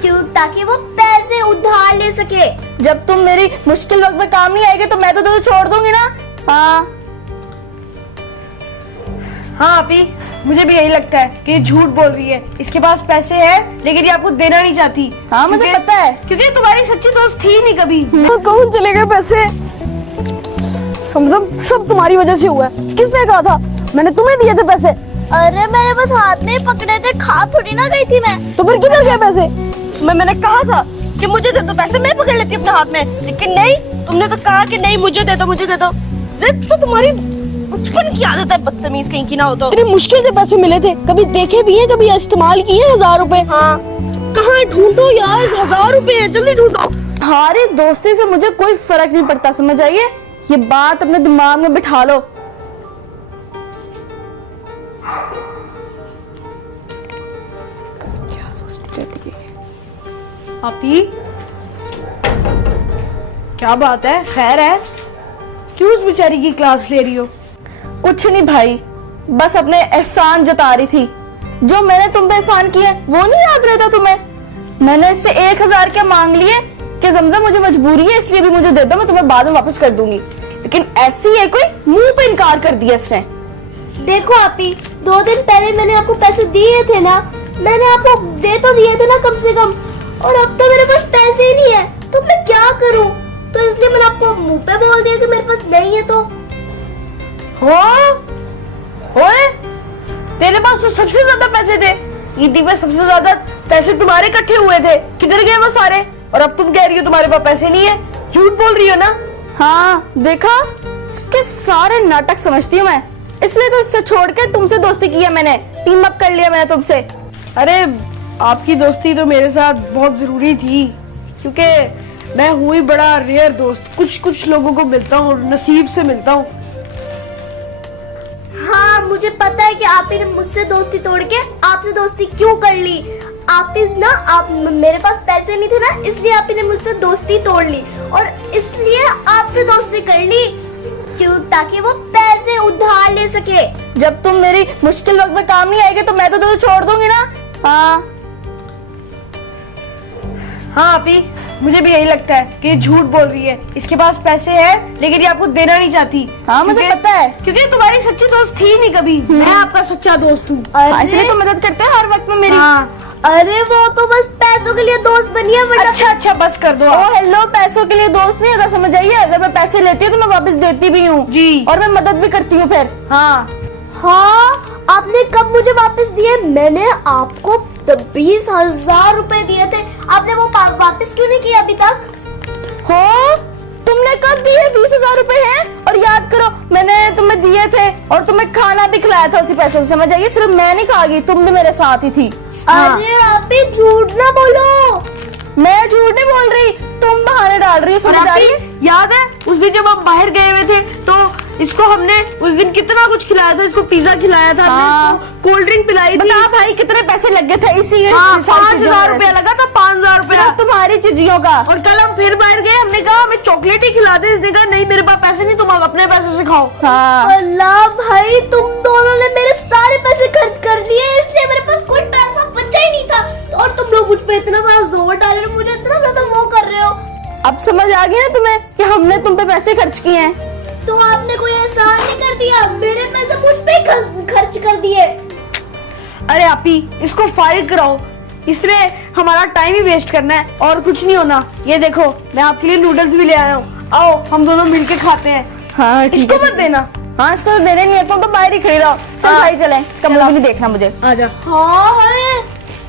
क्यों? ताकि वो पैसे उधार ले सके। जब तुम मेरी मुश्किल वक्त में काम नहीं आएगी तो मैं तो तुझे छोड़ दूंगी ना। हाँ हाँ आपी, मुझे भी यही लगता है कि ये झूठ बोल रही है। इसके पास पैसे हैं लेकिन ये आपको देना नहीं चाहती। हाँ मुझे क्योंकि- पता है। क्योंकि ये तुम्हारी सच्ची दोस्त थी नहीं कभी। तो कौन चले गए पैसे? समझो सब तुम्हारी वजह से हुआ है। किसने कहा था? मैंने तुम्हें दिए थे पैसे। अरे मैंने बस हाथ में ही पकड़े थे, खा थोड़ी ना गई थी मैं। तो फिर किधर गए पैसे? मैंने कहा था कि मुझे दे दो पैसे, मैं पकड़ लेती अपने हाथ में, लेकिन नहीं, तुमने तो कहा कि नहीं मुझे दे दो मुझे दे दो। जिद तो तुम्हारी बचपन की आदत है, बदतमीज कहीं की ना हो तो। इतनी मुश्किल से पैसे मिले थे, कभी देखे भी हैं, कभी इस्तेमाल किए हैं 1000 रुपए? हाँ कहाँ ढूंढो यार, 1000 रुपए है, जल्दी ढूंढो। तुम्हारी दोस्ती से मुझे कोई फर्क नहीं पड़ता, समझ आइए? ये बात अपने दिमाग में बिठा लो। क्या सोचती रहती है आपी क्या बात है, खैर है? क्यों उस बेचारी की क्लास ले रही हो? कुछ नहीं भाई, बस अपने एहसान जता रही थी। जो मैंने तुम पे एहसान किए वो नहीं याद रहता तुम्हें? मैंने इससे 1000 क्या मांग लिए कि जमजम मुझे मजबूरी है इसलिए भी मुझे दे दो, मैं तुम्हें बाद में वापस कर दूंगी। लेकिन ऐसी है कोई, मुंह पे इनकार कर दिया इसने। देखो आपी, 2 दिन पहले मैंने आपको पैसे दिए थे ना, मैंने आपको दे तो दिए थे ना कम से कम, और अब तो मेरे पास पैसे ही नहीं है, तो मैं क्या करूं? तो इसलिए मैंने आपको मुंह पे बोल दिया कि मेरे पास नहीं है। तो ओए, तेरे पास तो सबसे ज्यादा पैसे थे। ईदी पे सबसे ज्यादा पैसे तुम्हारे इकट्ठे हुए थे, किधर गए वो सारे? और अब तुम कह रही हो तुम्हारे पास पैसे नहीं है। झूठ बोल रही हो ना? हाँ देखा, इसके सारे नाटक समझती हूँ मैं, इसलिए तो इससे छोड़ के तुमसे दोस्ती की है मैंने, टीम अप कर लिया मैंने तुमसे। अरे आपकी दोस्ती तो मेरे साथ बहुत जरूरी थी, क्योंकि मैं हूँ ही बड़ा रेयर दोस्त। कुछ लोगों को मिलता हूँ, नसीब से मिलता हूँ। हाँ, मुझे पता है कि आप ही ने मुझसे दोस्ती तोड़ के आपसे दोस्ती क्यों कर ली। आप मेरे पास पैसे नहीं थे ना, इसलिए आप ही ने मुझसे दोस्ती तोड़ ली, और इसलिए आपसे दोस्ती कर ली। क्यों? ताकि वो पैसे उधार ले सके। जब तुम मेरी मुश्किल वक्त में काम नहीं आएगी तो मैं तो तुझे छोड़ दूंगी ना। हाँ हाँ आपी, मुझे भी यही लगता है कि ये झूठ बोल रही है। इसके पास पैसे हैं लेकिन ये आपको देना नहीं चाहती। हाँ मुझे क्योंकि- पता है। क्योंकि तुम्हारी सच्ची दोस्त थी नहीं कभी। मैं आपका सच्चा दोस्त हूँ। हाँ, इसलिए तो मदद करते हैं हर वक्त में मेरी। हाँ। अरे वो तो बस पैसों के लिए दोस्त बनी है, वरना अच्छा बस कर दो ओ आप। हेलो, पैसों के लिए दोस्त नहीं होता, समझ आइए? अगर मैं पैसे लेती हूँ तो मैं वापस देती भी हूँ जी। और मैं मदद भी करती हूँ फिर। हाँ हाँ, आपने कब मुझे वापस दिए? मैंने आपको 20,000 रुपए दिए थे, आपने वो वापस क्यों नहीं किया अभी तक? हो, तुमने कब दिए? 20,000 रुपए हैं, और याद करो मैंने तुम्हें दिए थे और तुम्हें खाना भी खिलाया था उसी पैसों से, समझ आइए? सिर्फ मैं नहीं खा गई, तुम भी मेरे साथ ही थी। अरे आप ही झूठ ना बोलो। मैं झूठ नहीं बोल रही, तुम बहाने डाल रही हो, और समझ आपकी आई? याद है उस दिन जब हम बाहर गए हुए थे तो इसको हमने उस दिन कितना कुछ खिलाया था। इसको पिज्जा खिलाया था, हाँ। हमने इसको कोल्ड ड्रिंक पिलाई थी। बता भाई कितने पैसे लगे थे इसी हाँ, सारी चीजों 5,000 में? रुपया लगा था, 5,000 रुपया। सिर्फ तुम्हारी चीजियों का। और कल हम फिर बाहर गए, हमने कहा हमें चॉकलेट ही खिला दे। इसने कहा नहीं मेरे पास पैसे नहीं, तुम अपने पैसों से खाओ। हाँ अल्लाह भाई, तुम दोनों ने मेरे सारे पैसे खर्च कर दिए, इसलिए मेरे पास कोई पैसा बचा ही नहीं था। और तुम लोग मुझ पे इतना सारा जोर डाल रहे हो, मुझे इतना ज्यादा वो कर रहे हो। अब समझ आ गया ना तुम्हें कि हमने तुम पे पैसे खर्च किए हैं? तो आपने कोई एहसान नहीं कर दिया, मेरे पैसे मुझ पे खर्च कर दिए। अरे आपी, इसको फारिग कराओ, इसने हमारा टाइम ही वेस्ट करना है और कुछ नहीं होना। ये देखो मैं आपके लिए नूडल्स भी ले आया हूँ, आओ हम दोनों मिलके खाते हैं। हाँ ठीक इसको है। मत देना। हाँ इसको तो देने नहीं है, तुम तो बाहर ही खड़ी रहो। चल हाँ। भाई चलें, इसका मुंह भी नहीं देखना मुझे। आजा। हाँ भाई,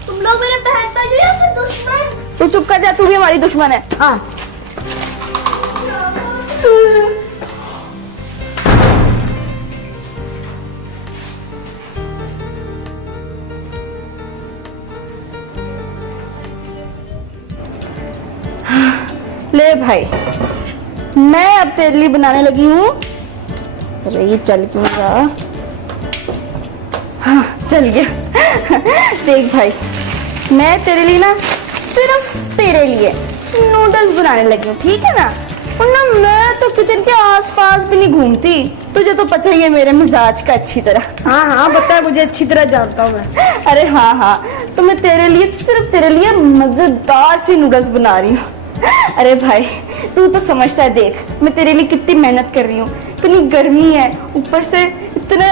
तुम लोग मेरे बहन भाई हो या फिर दुश्मन? तू चुप कर जा, तू भी हमारी दुश्मन है। हाँ ले भाई, मैं अब तेरे लिए बनाने लगी हूँ। अरे ये चल क्यों रहा? हाँ चल गया। देख भाई, मैं तेरे लिए ना, सिर्फ तेरे लिए नूडल्स बनाने लगी हूँ, ठीक है ना? और ना मैं तो किचन के आसपास भी नहीं घूमती। तुझे तो पता ही है मेरे मिजाज का अच्छी तरह। हाँ हाँ पता है, मुझे अच्छी तरह जानता हूँ मैं। अरे हाँ हाँ, तो मैं तेरे लिए, सिर्फ तेरे लिए मजेदार सी नूडल्स बना रही हूँ। अरे भाई तू तो समझता है, देख मैं तेरे लिए कितनी मेहनत कर रही हूँ। इतनी गर्मी है, ऊपर से इतने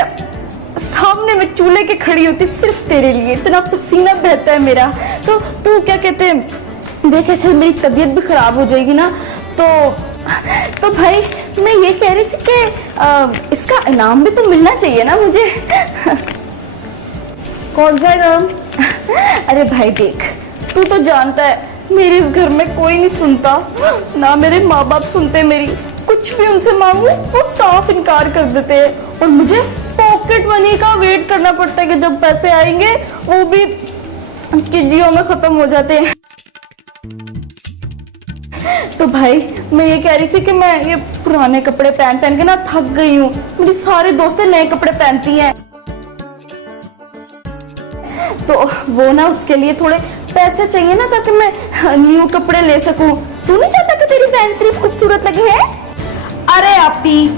सामने में चूल्हे के खड़ी होती सिर्फ तेरे लिए, इतना पसीना बहता है मेरा। तो तू क्या कहते हैं, देख ऐसे मेरी तबीयत भी खराब हो जाएगी ना, तो भाई मैं ये कह रही थी कि इसका इनाम भी तो मिलना चाहिए ना मुझे। कौन सा इनाम? अरे भाई देख, तू तो जानता है मेरे इस घर में कोई नहीं सुनता, ना मेरे माँ बाप सुनते मेरी। कुछ भी उनसे मांगू वो साफ इनकार कर देते हैं, और मुझे पॉकेट मनी का वेट करना पड़ता है कि जब पैसे आएंगे वो भी चिज्जियों में खत्म हो जाते हैं। तो भाई मैं ये कह रही थी कि मैं ये पुराने कपड़े पहन पहन के ना थक गई हूँ। मेरी सारी दोस्तें नए कपड़े पहनती हैं, तो वो ना उसके लिए थोड़े पैसे चाहिए ना, ताकि मैं न्यू कपड़े ले सकूं। तू नहीं चाहता कि तेरी बहन इतनी खूबसूरत लगे है? अरे आपी,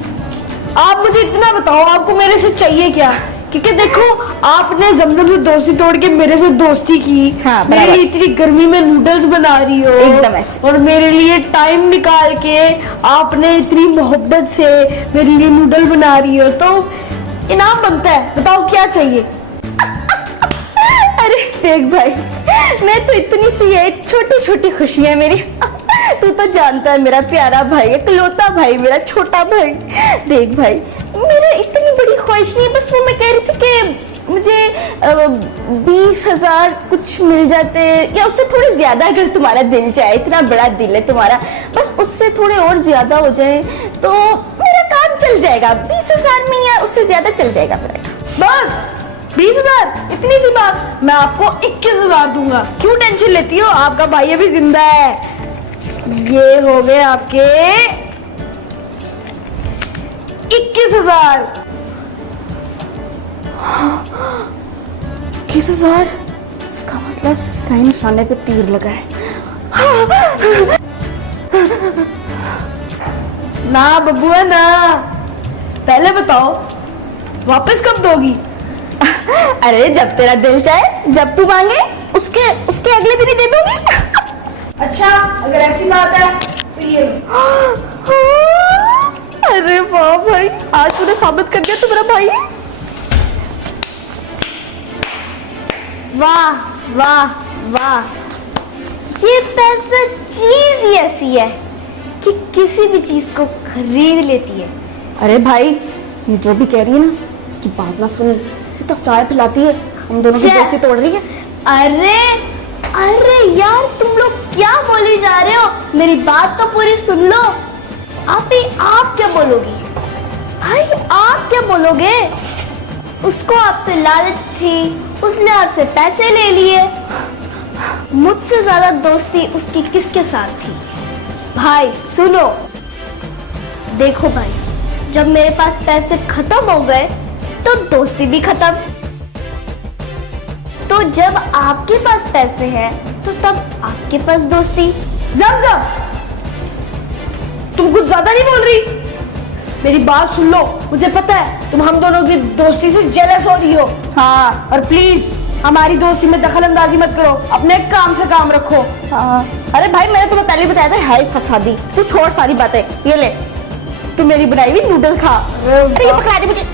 आप मुझे इतना बताओ आपको मेरे से चाहिए क्या? क्योंकि देखो आपने जमजम से दोस्ती तोड़ के मेरे से दोस्ती की। हाँ, मेरे बराबर। लिए इतनी गर्मी में नूडल्स बना रही हो एकदम ऐसे। और मेरे लिए टाइम निकाल के आपने इतनी मोहब्बत से मेरे लिए नूडल बना रही हो, तो इनाम बनता है। बताओ क्या चाहिए? अरे देख भाई, मैं तो इतनी सी है, छोटी छोटी खुशियां मेरी। तू तो जानता है मेरा प्यारा भाई, इकलौता भाई, मेरा छोटा भाई। देख भाई, मेरा इतनी बड़ी ख्वाहिश नहीं है, बस वो मैं कह रही थी कि मुझे 20,000 कुछ मिल जाते, या उससे थोड़े ज्यादा अगर तुम्हारा दिल चाहे। इतना बड़ा दिल है तुम्हारा, बस उससे थोड़े और ज्यादा हो जाए तो मेरा काम चल जाएगा। 20,000 में या उससे ज्यादा चल जाएगा मेरा। बस 20,000? इतनी सी बात? मैं आपको 21,000 दूंगा। क्यों टेंशन लेती हो? आपका भाई अभी जिंदा है। ये हो गए आपके 21,000। 21,000? इसका मतलब सही निशाने पे तीर लगा है। ना बबुआ ना, पहले बताओ वापस कब दोगी? अरे जब तेरा दिल चाहे, जब तू मांगे उसके अगले दिन ही दे दूंगी। अच्छा अगर ऐसी बात है तो ये अरे वाह भाई, आज तूने साबित कर दिया तू मेरा भाई है। वाह वाह वाह, ये पैसा चीज ही ऐसी है कि किसी भी चीज को खरीद लेती है। अरे भाई, ये जो भी कह रही है ना, इसकी बात ना सुनी, ये तो अफवाह फैलाती है, हम दोनों की छे। दोस्ती तोड़ रही है। अरे अरे यार, तुम लोग क्या बोले जा रहे हो? मेरी बात तो पूरी सुन लो। आप क्या बोलोगी भाई? आप क्या बोलोगे? उसको आपसे लालच थी, उसने आपसे पैसे ले लिए। मुझसे ज्यादा दोस्ती उसकी किसके साथ थी? भाई सुनो, देखो भाई, जब मेरे पास पैसे खत्म हो गए तो दोस्ती भी खत्म। तो जब आपके पास पैसे हैं तो तब आपके पास दोस्ती। जमजम, तुम कुछ ज्यादा नहीं बोल रही? मेरी बात सुन लो, मुझे पता है तुम हम दोनों की दोस्ती से जेलस हो रही हो। हाँ, और प्लीज हमारी दोस्ती में दखल अंदाजी मत करो, अपने काम से काम रखो। हाँ। अरे भाई, मैंने तुम्हें पहले बताया था, हाय फंसा दी। तू छोड़ सारी बातें, ये ले तू मेरी बनाई हुई नूडल खा। अरे ये पकड़ा दे मुझे,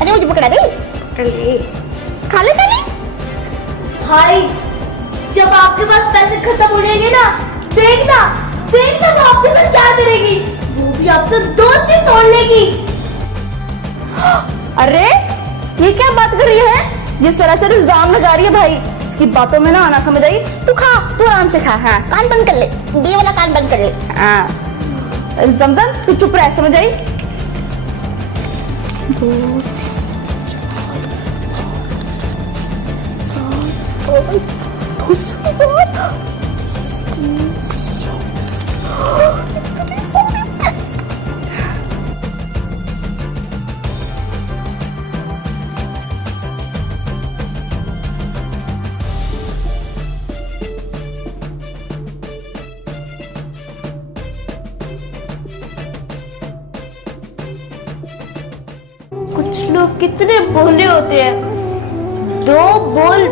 अरे मुझे पकड़ा दे, खा ले पहले। भाई जब आपके पास पैसे खत्म हो जाएंगे ना, देखना देखना वो आपके साथ क्या करेगी। वो भी आपसे दोस्ती तोड़ लेगी। अरे ये क्या बात कर रही है? ये सरासर इल्जाम लगा रही है भाई। इसकी बातों में ना आना समझ आई। तू खा, तू आराम से खा। हाँ, कान बंद कर ले, ये वाला कान बंद कर ले। हाँ जमजम, तू चुप रह, समझ आई? 2 इतने सारे पैसे। कुछ लोग कितने भोले होते हैं, दो बोल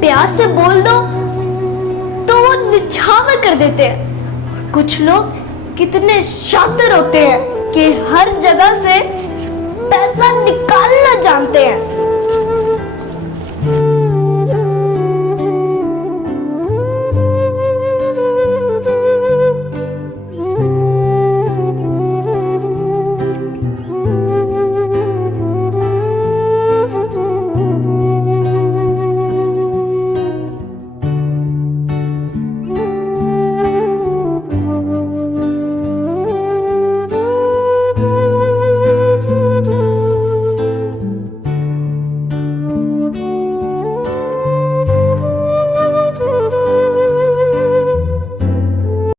प्यार से बोल दो तो वो निछावर कर देते हैं। कुछ लोग कितने शातिर होते हैं कि हर जगह से पैसा निकालना जानते हैं।